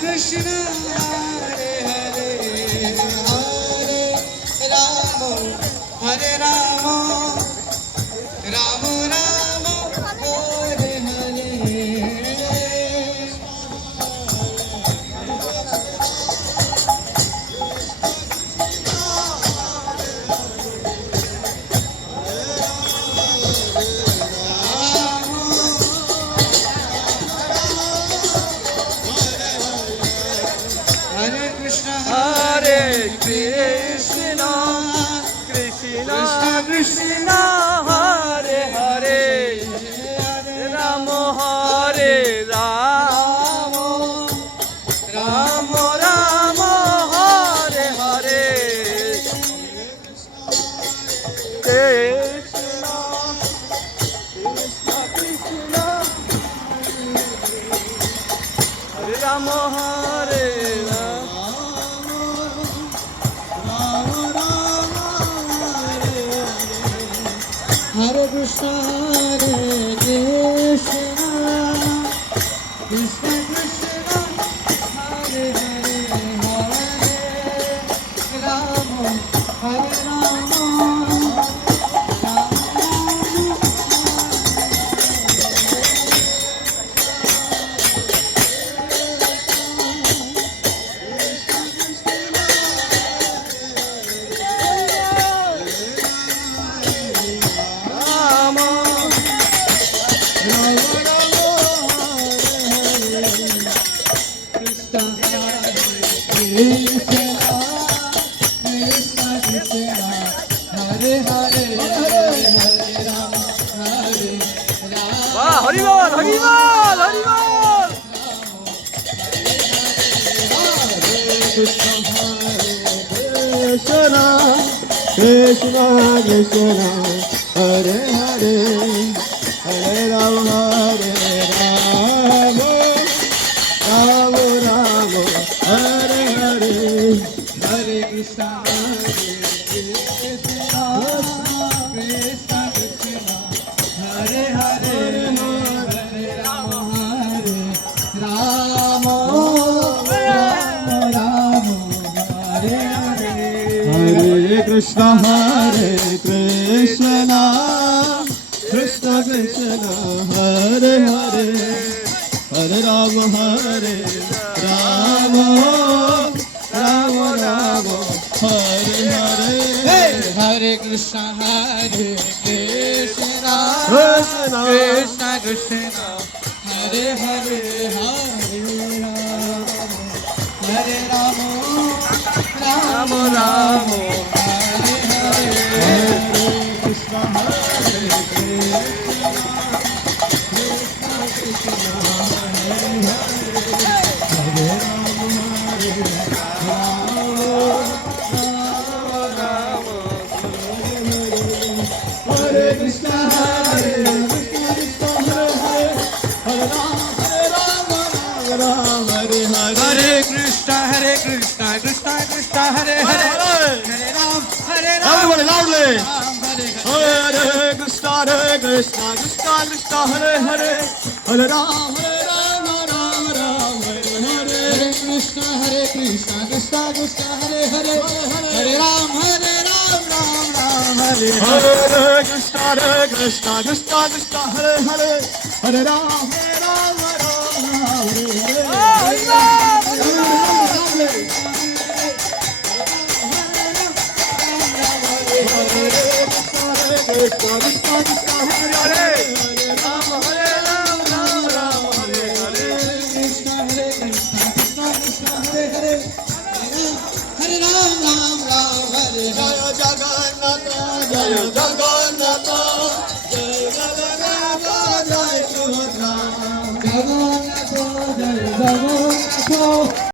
Krishna Hare Hare Hare Rama Hare Rama Rama Rama Hare Hare Hare Krishna Hare Krishna, Krishna Krishna, Hare Hare, Rama Hare Rama, Rama Rama Hare Hare, Krishna Krishna Krishna, Hare Rama Hare Rama. Hare Krishna Hare Krishna Krishna Krishna Hare Hare Hare Rama Hare Rama वाह Haribol Haribol Haribol Krishna Krishna Krishna Hare Hare Hare Rama Hare Rama Rama Rama Hare Hare Hare Krishna Krishna Krishna Krishna Hare Hare Hare Rama Hare Rama Rama Rama Hare Hare Hare Krishna Krishna Krishna Hare Hare Hare Rama Hare Rama Rama Rama Hare Hare Hare Krishna Krishna Krishna Krishna Hare Hare Hare Rama Rama Rama Hare Hare Hare Krishna Hare Krishna Hare Krishna Hare Rama Hare Hare Krishna Krishna Krishna Hare Hare Hare Ram everybody loudly Hare Krishna Krishna Krishna Hare Hare Hare Ram Ram Hare Hare Krishna Krishna Krishna Hare Hare Hare Ram Ram Hare Hare Krishna Krishna Krishna Hare Hare Hare Ram Hare Hare